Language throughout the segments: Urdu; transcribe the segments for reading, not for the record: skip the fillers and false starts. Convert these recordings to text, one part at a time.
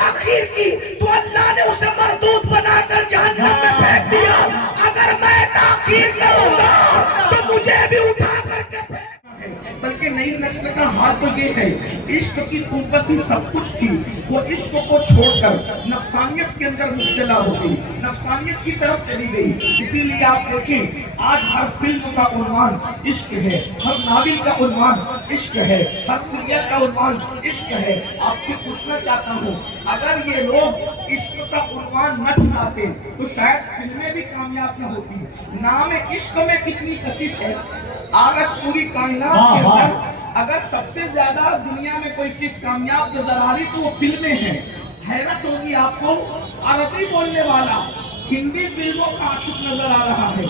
تاخیر کی تو اللہ نے اسے مردود بنا کر جہنم میں پھینک دیا. اگر میں تاخیر کروں گا تو مجھے بھی اٹھا کر کے پھینک. بلکہ نئی نسل کا حال تو یہ ہے، عشق کی قوت ہی سب کچھ تھی، وہ عشق کو چھوڑ کر نفسانیت کے اندر مبتلا ہو گئی، نفسانیت کی طرف چلی گئی. اسی لیے آپ دیکھیں آج ہر فلم کا عنوان عشق ہے، ہر ناول کا عنوان عشق ہے، ہر سیریل کا عنوان عشق ہے. آپ سے پوچھنا چاہتا ہوں اگر یہ لوگ عشق کا عنوان نہ چناتے تو شاید فلمیں بھی کامیاب نہ ہوتی. نام عشق میں کتنی کشش ہے. آج پوری کائنات کے اندر اگر سب سے زیادہ دنیا میں کوئی چیز کامیاب نظر آ رہی تو وہ فلمیں ہیں. حیرت ہوگی آپ کو، عربی بولنے والا ہندی فلموں کا عاشق نظر آ رہا ہے.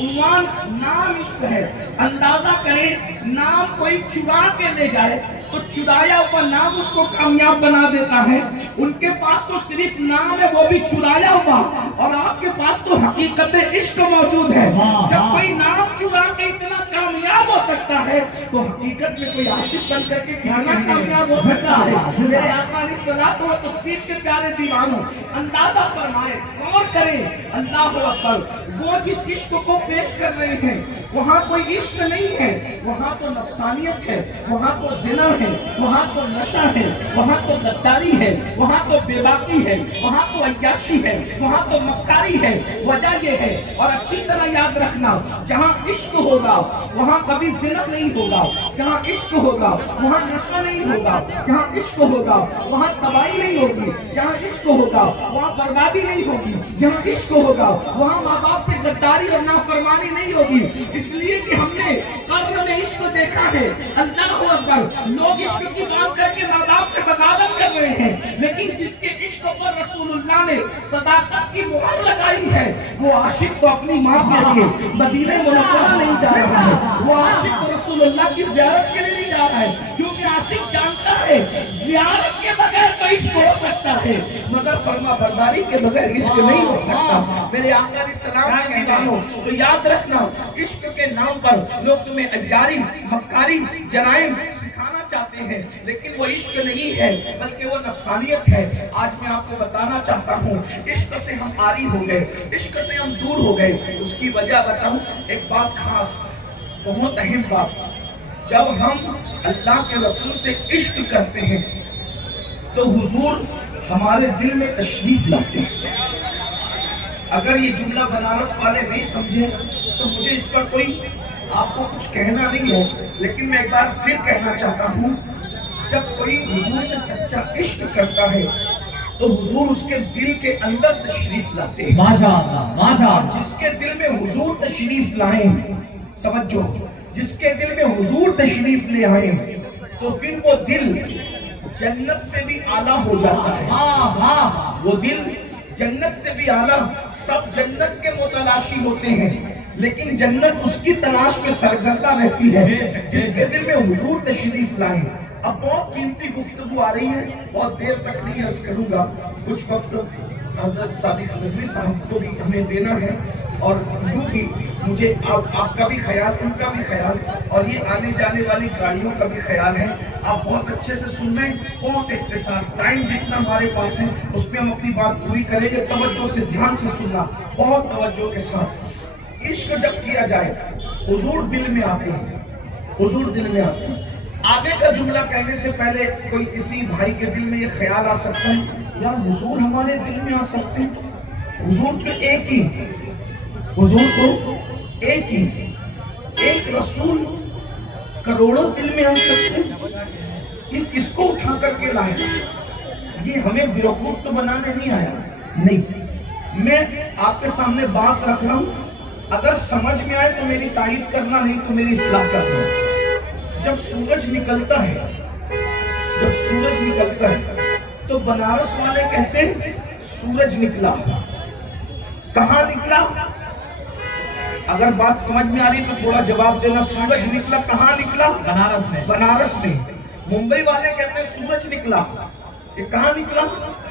عنوان نام عشق ہے. اندازہ کریں نام کوئی چرا کے لے جائے تو چرایا ہوا نام اس کو کامیاب بنا دیتا ہے. ان کے پاس تو صرف نام ہے وہ بھی چرایا ہوا، اور آپ کے پاس تو حقیقت عشق موجود ہے. جب کوئی نام چرا کے اتنا کامیاب ہو سکتا ہے تو حقیقت میں کوئی عاشق بن کر کے کتنا کامیاب ہو سکتا ہے. میرے آقا علیہ الصلوۃ والتسلیم کے پیارے دیوانوں اندازہ فرمائیں، غور کریں. اللہ اکبر، وہ جس عشق کو پیش کر رہے ہیں وہاں کوئی عشق نہیں ہے، وہاں تو نفسانیت ہے، وہاں تو زنا ہے، وہاں تو نشہ ہے، وہاں تو غداری ہے، وہاں تو بے باکی ہے، وہاں تو عیاشی ہے، وہاں تو مکاری ہے. وجہ یہ ہے، اور اچھی طرح یاد رکھنا، جہاں عشق ہوگا وہاں کبھی زنا نہیں ہوگا، جہاں عشق ہوگا وہاں نشہ نہیں ہوگا، جہاں عشق ہوگا وہاں تباہی نہیں ہوگی، جہاں عشق ہوگا وہاں بربادی نہیں ہوگی، جہاں عشق ہوگا وہاں ماں باپ سے غداری اور نافرمانی نہیں ہوگی. اس لیے کہ ہم نے قبر میں عشق دیکھا ہے. اللہ اکبر، لوگ عشق کی بات کر کے ماں باپ سے بغاوت کر رہے ہیں، لیکن جس کے عشق پر رسول اللہ نے صداقت کی مہر لگائی ہے وہ عاشق تو اپنی ماں کے لیے مدینہ منورہ نہیں جا رہا ہے، وہ عاشق تو رسول اللہ کی زیارت کے لیے نہیں جا رہا ہے. کیونکہ عاشق جانتا ہے زیارت کے بغیر تو عشق ہو سکتا ہے مگر فرما برداری کے بغیر عشق نہیں ہو سکتا. میرے آقا علیہ السلام کے دیوانوں تو یاد رکھنا، عشق کے نام پر لوگ تمہیں عیاری، مکاری، جرائم سکھانا چاہتے ہیں، لیکن وہ عشق نہیں ہے بلکہ وہ نفسانیت ہے. آج میں آپ کو بتانا چاہتا ہوں عشق سے ہم عاری ہو گئے، عشق سے ہم دور ہو گئے. اس کی وجہ بتاؤں، ایک بات خاص، بہت اہم بات، جب ہم اللہ کے رسول سے عشق کرتے ہیں تو حضور ہمارے دل میں تشریف لاتے ہیں. اگر یہ جملہ بنارس والے نہیں سمجھے تو مجھے اس پر کوئی آپ کو کچھ کہنا نہیں ہے، لیکن میں ایک بار پھر کہنا چاہتا ہوں، جب کوئی حضور سے سچا عشق کرتا ہے تو حضور اس کے دل کے اندر تشریف لاتے ہیں. جس کے دل میں حضور تشریف لائیں، توجہ، جس کے دل میں حضور تشریف لے آئیں تو پھر وہ دل جنت سے بھی اعلیٰ ہو جاتا ہے. وہ دل جنت سے بھی اعلیٰ. سب جنت کے متلاشی ہوتے ہیں لیکن جنت اس کی تلاش میں سرگردہ رہتی ہے جس کے دل میں حضور تشریف لائیں. اب بہت قیمتی گفتگو آ رہی ہے، بہت دیر تک نہیں عرض کروں گا، کچھ وقت حضرت صادق نظوی صاحب کو بھی ہمیں دینا ہے، اور یوں بھی مجھے آپ کا بھی خیال، ان کا بھی خیال، اور یہ آنے جانے والی گاڑیوں کا بھی خیال ہے. آپ بہت اچھے سے سن رہے ہیں، بہت اختصار، ٹائم جتنا ہمارے پاس ہے اس میں ہم اپنی بات پوری کریں گے. توجہ سے، دھیان سے سننا، بہت توجہ کے ساتھ. عشق جب کیا جائے حضور دل میں آتے ہیں، حضور دل میں آتے ہیں. آگے کا جملہ کہنے سے پہلے کوئی کسی بھائی کے دل میں یہ خیال آ سکتا ہے یا حضور ہمارے دل میں آ سکتے ہیں؟ حضور تو ایک ہی، حضور تو ایک ہی، ایک رسول کروڑوں دل میں آ سکتے ہیں. یہ کس کو اٹھا کر کے لائے؟ یہ ہمیں بیوقوف تو بنانے نہیں آیا. نہیں، میں آپ کے سامنے بات رکھ رہا ہوں، اگر سمجھ میں آئے تو میری تائید کرنا، نہیں تو میری اصلاح کرنا. جب سورج نکلتا ہے، جب سورج نکلتا ہے تو بنارس والے کہتے ہیں سورج نکلا. کہاں نکلا؟ اگر بات سمجھ میں آ رہی تو تھوڑا جواب دینا. سورج نکلا کہاں نکلا؟ بنارس میں. بنارس میں. ممبئی والے کہتے ہیں سورج نکلا. یہ کہاں نکلا؟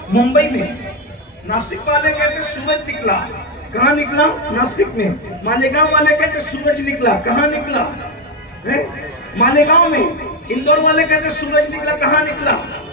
ممبئی میں. ناسک والے کہتے ہیں سورج نکلا. کہاں نکلا؟ ناسک میں. مالیگاؤں والے کہتے ہیں سورج نکلا. کہاں نکلا؟ مالیگاؤں میں. اندور والے کہتے ہیں سورج نکلا. کہاں نکلا؟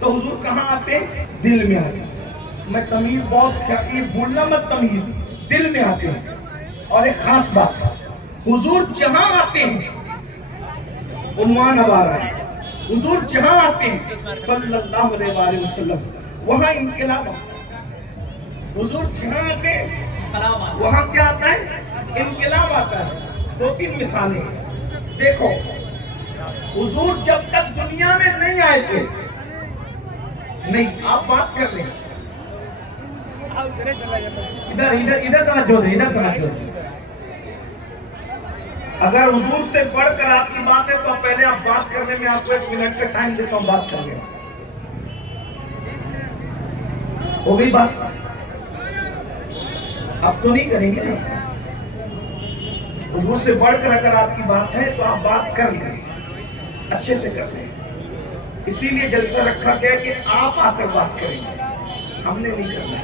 تو حضور کہاں آتے ہیں؟ دل میں آتے ہیں. میں تمیز بہت یہ بولنا مت تمیز، دل میں آتے ہیں. اور ایک خاص بات، حضور جہاں آتے ہیں عنوان اب آ رہا ہے، حضور جہاں آتے ہیں صلی اللہ علیہ وآلہ وسلم وہاں انقلاب آتا ہے. حضور جہاں آتے ہیں وہاں کیا آتا ہے؟ انقلاب آتا ہے. 2-3 مثالیں دیکھو. حضور جب تک دنیا میں نہیں آئے تھے، نہیں آپ بات کر لیں، ادھر توجہ دے، ادھر توجہ دے. اگر حضور سے بڑھ کر آپ کی بات ہے تو پہلے آپ بات کرنے میں آپ کو 1 منٹ کا ٹائم دیتا ہوں، بات کر لیں. ہو گئی بات؟ آپ تو نہیں کریں گے نا. حضور سے بڑھ کر اگر آپ کی بات ہے تو آپ بات کر لیں، اچھے سے کر لیں. اسی لیے جلسہ رکھا گیا کہ آپ آ کر بات کریں گے، ہم نے نہیں کرنا.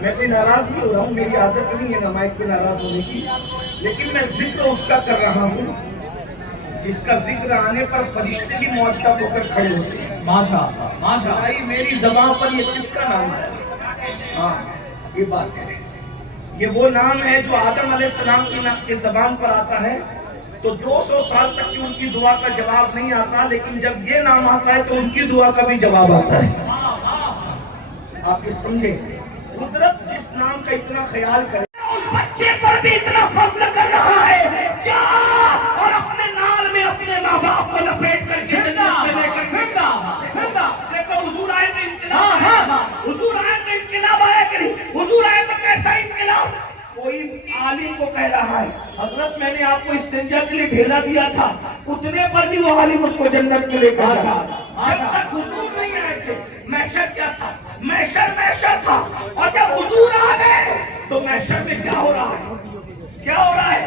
میں کوئی ناراض نہیں ہو رہا ہوں، میری عادت نہیں ہے نا مائک پہ ناراض ہونے کی، لیکن میں ذکر اس کا کر رہا ہوں جس کا ذکر آنے پر فرشتے بھی معطب ہو کر کھڑے ہوتے ہیں. ماشاءاللہ ماشاءاللہ. بھائی میری زبان پر یہ کس کا نام ہے؟ ہاں یہ بات ہے. یہ وہ نام ہے جو آدم علیہ السلام کی زبان پر آتا ہے تو 200 سال تک کی ان کی دعا کا جواب نہیں آتا، لیکن جب یہ نام آتا ہے تو ان کی دعا کا بھی جواب آتا ہے. آپ یہ سمجھیں، قدرت جس نام کا اتنا خیال کرے اس بچے پر بھی اتنا فضل کر رہا ہے. جا اور اپنے نال میں اپنے ماں باپ کو لپیٹ کر کے جنت میں لے کر دیکھو. حضور آئے تو انقلاب آیا، حضور آئے تو انقلاب آیا کہ نہیں؟ حضور آئے تو کیسا انقلاب؟ کوئی عالم کو کہہ رہا ہے حضرت میں نے آپ کو استنجا کے لیے ڈھیلا دیا تھا، اتنے پر بھی وہ عالم اس کو جنت میں لے کر جا. جب تک حضور نہیں آئے تھے محشر کیا تھا؟ محشر تھا. اور جب حضور آ گئے تو محشر میں کیا ہو رہا ہے؟ کیا ہو رہا ہے؟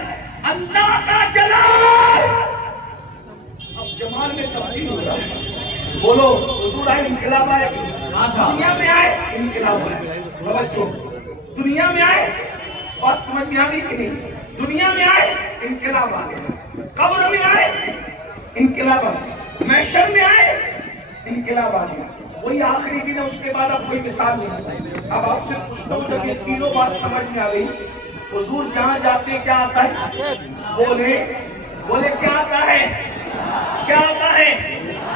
اللہ کا جلال اب جمال میں تبدیل ہو رہا ہے. بولو حضور آئے انقلاب آئے. دنیا میں آئے انقلاب آئے. توجہ، دنیا میں آئے، بات سمجھ میں آ گئی کہ نہیں؟ دنیا میں آئے انقلاب آ گیا، قبر میں آئے انقلاب آ گیا، محشر میں آئے انقلاب آ گیا. وہی آخری دن ہے، اس کے بعد اب کوئی مثال نہیں. اب آپ سے پوچھتا ہوں جب یہ تینوں بات سمجھ میں آ گئی، حضور جہاں جاتے کیا آتا ہے؟ بولے کیا آتا ہے؟ کیا آتا ہے؟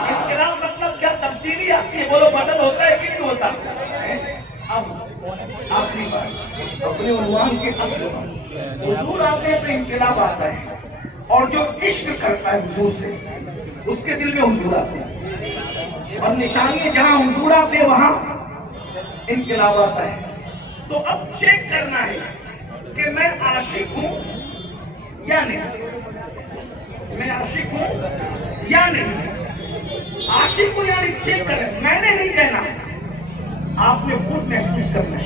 انقلاب مطلب کیا؟ تبدیلی آتی ہے. بولو بدل ہوتا ہے کہ نہیں ہوتا؟ اب آخری بات اپنے عنوان کے اصل حضور آتے ہیں تو انقلاب آتا ہے، اور جو عشق کرتا ہے حضور سے اس کے دل میں حضور آتے ہیں. اور نشانی جہاں حضور آتے ہیں وہاں انقلاب آتا ہے. تو اب چیک کرنا ہے کہ میں عاشق ہوں یا نہیں. میں عاشق ہوں یا نہیں. عاشق ہوں یعنی چیک کریں. میں نے نہیں کہنا، آپ نے خود محسوس کرنا ہے.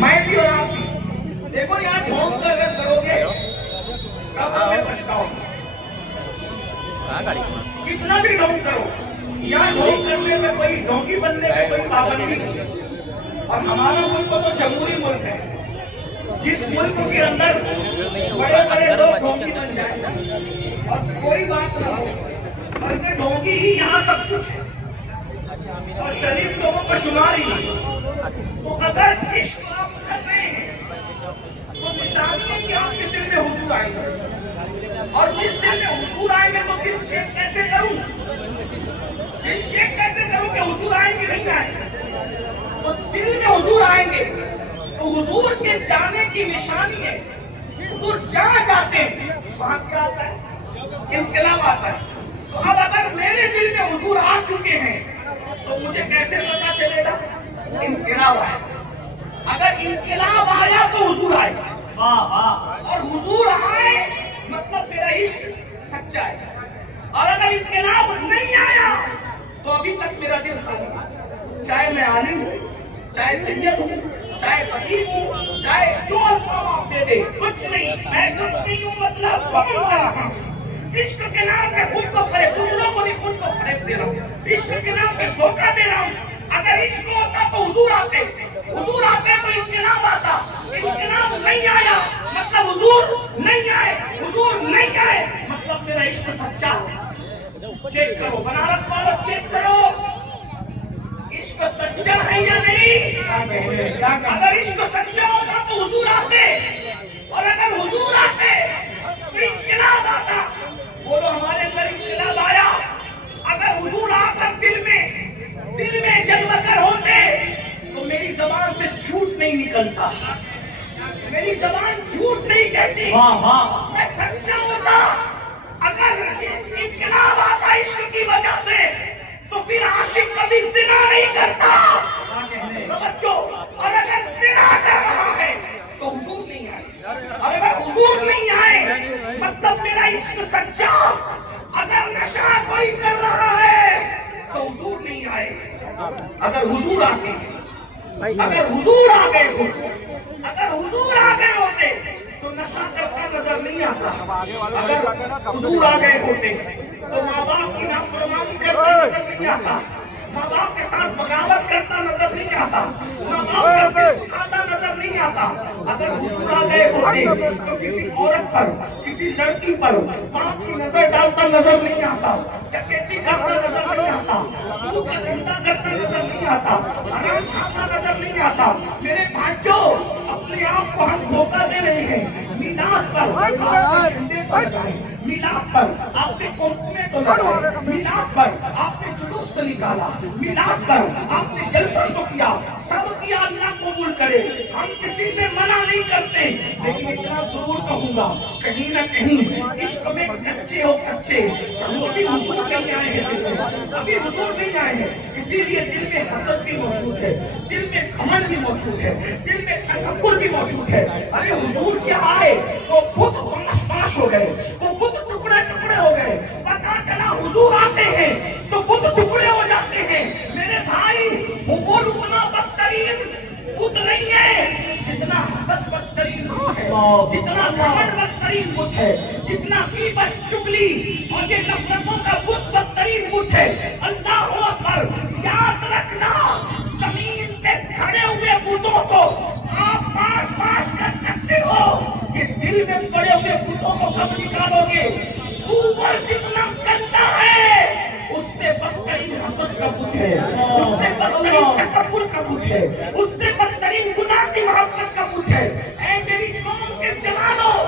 میں بھی اور آپ بھی. دیکھو یہاں ڈھونگ کر اگر کرو گے کب میں پچھتاؤ گا. کتنا بھی ڈھونگ کرو، یہاں ڈھونگ کرنے میں کوئی ڈھونگی بننے میں کوئی پابندی نہیں. اور ہمارا ملک تو جمہوری ملک ہے، جس ملک کے اندر بڑے بڑے لوگ ڈھونگی بن جائیں اور کوئی بات نہ ہو، بلکہ ڈھونگی ہی یہاں سب کچھ ہے اور شریف لوگوں کا شمار ہی نہیں. تو اگر عشق آپ کر رہے ہیں تو نشانی ہے کہ آپ کے دل میں حضور آئیں گے. اور جس دل میں حضور آئیں گے تو دل چیک کیسے کروں؟ دل چیک کیسے کروں کہ حضور آئیں گے نہیں آئیں گے؟ تو دل میں حضور آئیں گے تو حضور کے جانے کی نشانی ہے. حضور جہاں جاتے ہیں وہاں کیا آتا ہے؟ انقلاب آتا ہے. تو اب اگر میرے دل میں حضور آ چکے ہیں تو مجھے کیسے پتا چلے گا؟ انقلاب آئے. اگر انقلاب آیا تو حضور آئے، اور حضور آئے مطلب میرا عشق سچا ہے. اور اگر انقلاب نہیں آیا تو ابھی تک میرا دل خالی ہے. چاہے میں عالم ہوں، چاہے سید ہوں، چاہے فقیر ہوں، چاہے جو الفاظ آپ دے دیں، کچھ نہیں. میں کچھ نہیں ہوں، مطلب پکڑ رہا ہوں. عشق کے نام پہ خود کو فریب، دوسروں کو نہیں خود کو فریب دے رہا ہوں. عشق کے نام پہ دھوکہ دے رہا ہوں. اگر عشق ہوتا تو حضور آتے، حضور آتے تو انقلاب آتا. انقلاب نہیں آیا مطلب حضور نہیں آئے، حضور نہیں آئے مطلب میرا عشق سچا. چیک کرو بنارس والوں، چیک کرو. عشق سچا ہے یا نہیں؟ اگر عشق سچا ہوتا تو حضور آتے، اور اگر حضور آتے تو انقلاب آتا۔ بولو ہمارے اندر انقلاب آیا؟ اگر حضور آ کر دل میں جلوہ گر ہوتے تو میری زبان سے جھوٹ نہیں نکلتا، میری زبان جھوٹ نہیں کہتی، میں سچا ہوتا۔ اگر انقلاب آتا عشق کی وجہ سے تو پھر عاشق کبھی زنا نہیں کرتا، توجہ، اور اگر زنا کر رہا ہے تو حضور نہیں آئے، اور اگر حضور نہیں آئے مطلب میرا عشق سچا۔ اگر نشہ کوئی کر رہا ہے تو حضور نہیں آئے۔ اگر حضور آتے، اگر حضور آ گئے ہوتے، اگر حضور آ گئے ہوتے تو نشہ کرتا نظر نہیں آتا۔ اگر حضور آ گئے ہوتے تو ماں باپ کی نافرمانی کرتا نظر نہیں آتا، ماں باپ کے ساتھ بغاوت کرتا نظر نہیں آتا، ماں باپ کا دل دکھاتا نظر نہیں آتا۔ اگر حضور آ گئے ہوتے تو کسی عورت پر، کسی لڑکی پر باپ کی نظر ڈالتا نظر نہیں آتا، ڈکیتی کرتا نظر نہیں آتا، سود کا دھندا کرتا نظر نہیں آتا، حرام کھاتا نظر نہیں آتا۔ میرے بھائیوں، اپنے آپ کو ہم دھوکہ دے رہے ہیں۔ میلاد پر آپ نے جھنڈے تو لگائے، میلاد پر آپ نے قومیں تو لگائے، میلاد پر آپ نے جلوس تو نکالا، میلاد پر آپ نے جلسہ تو کیا، سب کیا، اللہ قبول کرے۔ ہم کسی سے منع نہیں کرتے، لیکن اتنا ضرور کہوں گا، کہیں نہ کہیں عشق میں کچے ہو کچے، ابھی حضور نہیں آئے ہیں، ابھی حضور نہیں آئے ہیں، اسی لیے دل میں حسد بھی موجود ہے، دل میں گھمنڈ بھی موجود ہے، دل میں تکبر بھی موجود ہے۔ ارے حضور کیا آئے تو بت پاش ہو گئے، وہ بت ٹکڑے ٹکڑے ہو گئے۔ پتا چلا حضور آتے ہیں تو بت ٹکڑے ہو جاتے ہیں۔ میرے بھائی، وہ اتنا بدترین بت نہیں ہے جتنا حسد بدترین بت ہے، جتنا گھمنڈ بدترین بت ہے، جتنا غیبت، چغلی اور یہ نفرتوں کا بت بدترین بت ہے۔ اللہ اکبر! یاد رکھنا، زمین پہ کھڑے ہوئے بتوں کو آپ پاس کر سکتے ہو، کہ دل میں پڑے ہوئے بتوں کو کب نکالو گے؟ اوپر جتنا گندا ہے اس سے بدترین حسد کا بت ہے، اس سے بدترین تکبر کا بت ہے، اس سے بدترین گناہ کی محبت کا بت ہے۔ اے میری قوم کے جوانوں،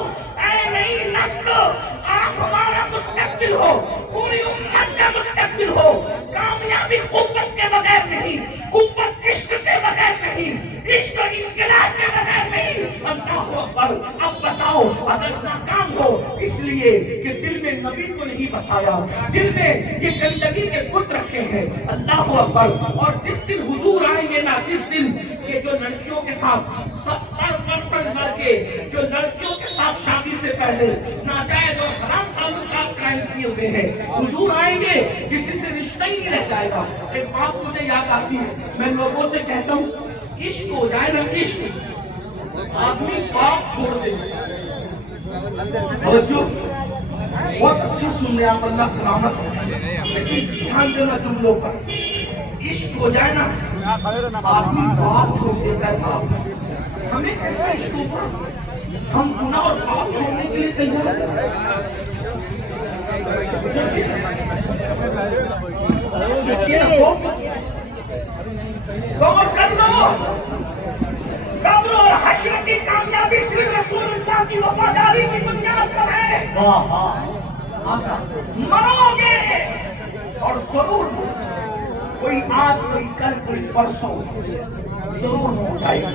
اے نئی نسل، آپ ہمارا مستقبل ہو، پوری امت کا مستقبل ہو۔ کامیابی قوت کے بغیر نہیں، قوت عشق کے بغیر نہیں، عشق انقلاب کے بغیر نہیں۔ اللہ اکبر! اب بتاؤ، اگر ناکام ہو اس لیے کہ دل میں نبی کو نہیں بسایا، دل میں یہ گندگی کے بت رکھے ہیں، اللہ اکبر! اور جس دن حضور آئیں گے نا، جس دن یہ جو لڑکیوں کے ساتھ 70% لڑکے جو لڑکیوں کے ساتھ شادی سے پہلے ناجائز اور حرام تعلقات قائم کیے ہوئے ہیں، حضور آئیں گے کسی سے رشتہ ہی نہیں رہ جائے گا۔ ایک بات مجھے یاد آتی ہے، میں لوگوں سے کہتا ہوں، عشق ہو جائے نا، عشق، آدمی باپ چھوڑ دے۔ بہت اچھی سن لیں آپ، اللہ سلامت ہے، لیکن دھیان دینا جملوں پر۔ عشق ہو جائے نا، آدمی باپ چھوڑ دیتا ہے، باپ۔ ہمیں کیسے عشق ہوگا؟ ہم گناہ اور باپ چھوڑنے کے لیے تیار ہیں۔ غور کر لو، قبر اور حشر کی کامیابی صرف رسول اللہ کی وفاداری کی بنیاد پر ہے۔ مرو گے اور ضرور کوئی آج، کوئی کل، کوئی پرسوں ضرور ہو جائے گا۔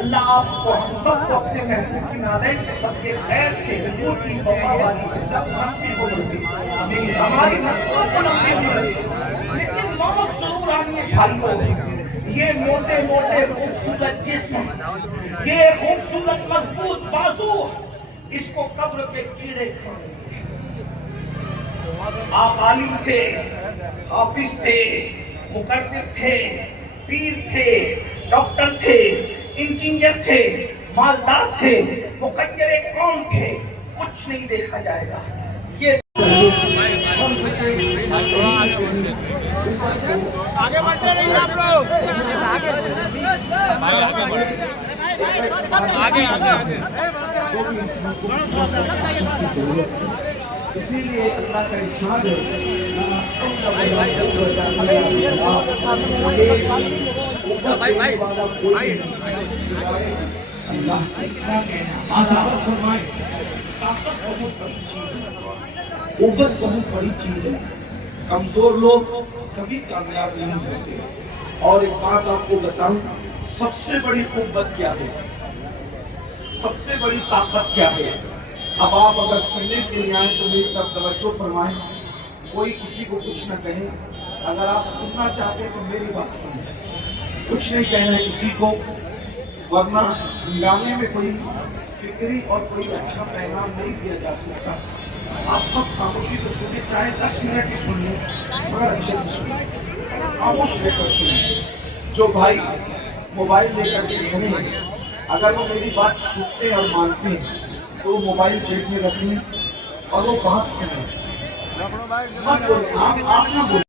اللہ آپ کو، ہم سب کو اپنے محبوب کی نالین کے صدقے خیر سے حضور کی وفاداری کو ملتی، لیکن ہماری نسلوں کو نصیب نہیں ہوتی۔ لیکن موت ضرور آنی ہے بھائیوں۔ یہ موٹے موٹے خوبصورت جسم، یہ خوبصورت مضبوط بازو، اس کو قبر پہ کیڑے کھائیں۔ آپ عالم تھے، حافظ تھے، مقرر تھے، پیر تھے، ڈاکٹر تھے، انجینئر تھے، مالدار تھے، مقدر قوم تھے، کچھ نہیں دیکھا جائے گا۔ یہ آگے بڑھتے رہیے آپ لوگ، آگے اسی لیے اللہ کا ارشاد ہے اللہ کیا کہنا آزاد فرمائے طاقت بہت بڑی چیز ہے، قوت بہت بڑی چیز ہے، کمزور لوگ کبھی کامیاب نہیں ہوتے۔ اور ایک بات آپ کو بتاؤں، سب سے بڑی قوت کیا ہے، سب سے بڑی طاقت کیا ہے؟ اب آپ اگر سننے کے لیے آئیں تو میری طرف توجہ فرمائیں، کوئی کسی کو کچھ نہ کہے، اگر آپ سننا چاہتے ہیں تو میری بات سنیں، کچھ نہیں کہنا ہے کسی کو، ورنہ ہنگامے میں کوئی فکری اور کوئی اچھا پیغام نہیں دیا جا سکتا۔ آپ سب خاموشی سے سنیں، چاہے 10 منٹ ہی سن لیں مگر اچھے سے سنیں، خاموش رہ کر سنیں۔ جو بھائی موبائل لے کر کے کھڑے ہیں، اگر وہ میری بات سنتے اور مانتے ہیں تو وہ موبائل جیب میں رکھ لیں اور وہ بات سنیں، مت بولیں، آپ نہ بولیں۔